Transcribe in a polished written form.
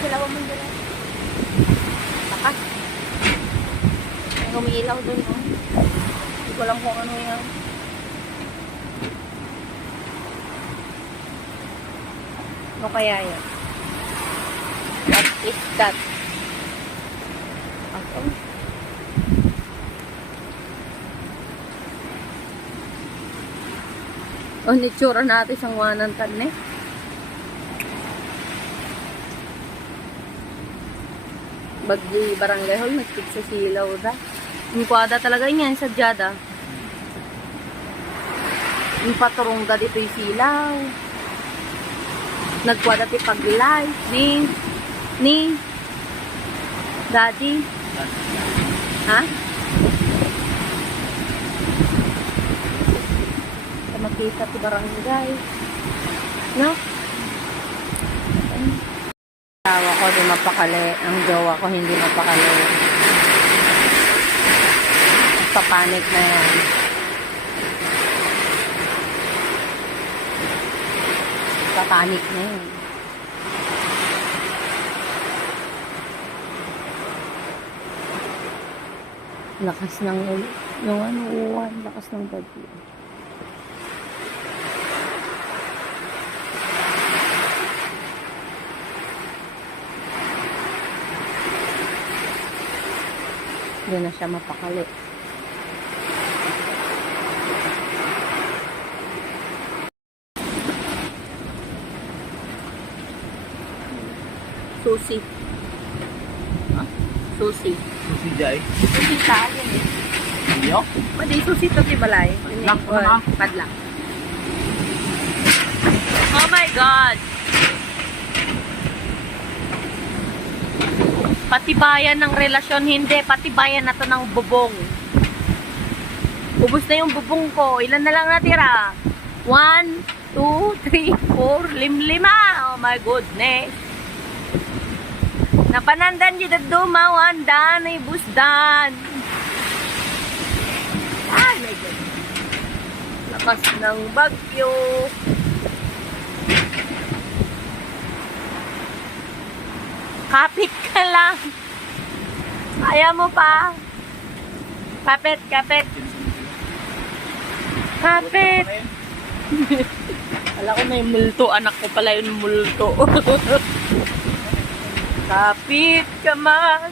sila umandala. Takas. May umiilaw dun, no? Hindi ko alam kung ano yan. Ano kaya yan? What is that? Ako? O, nitsura natin sa nguwanan tan, eh. Bagdi barangay hall, nagkip sa silaw da. Yung kwada talaga yan, sadyada. Yung paturongga dito yung silaw. Nagkwada ti pag-live. Ni. Daddy. Ha? Sa makita ti barangay. No? Tawa ko di mapakali. Ang jowa ko hindi mapakali. Papanik na yan. Papanik na yan. Lakas ng uwan. Lakas ng bagyo. Hindi na siya mapakali. Susi. Susi. Susi jay. Susi sa akin eh. Iyo? Madi susi to si balay. Padlak ko na. Padlak. Oh my God! Patibayan ng relasyon, hindi. Patibayan na to ng bubong. Ubus na yung bubong ko. Ilan na lang natira? 1, 2, 3, 4, 5. Oh my goodness. Napanandan di dumawan dan ibusdan. Ay my God. Lakas ng bagyo. Kapit ka lang. Ayaw mo pa. Kapit. Wala ko na yung multo. Anak ko pala yung multo. Kapit ka man.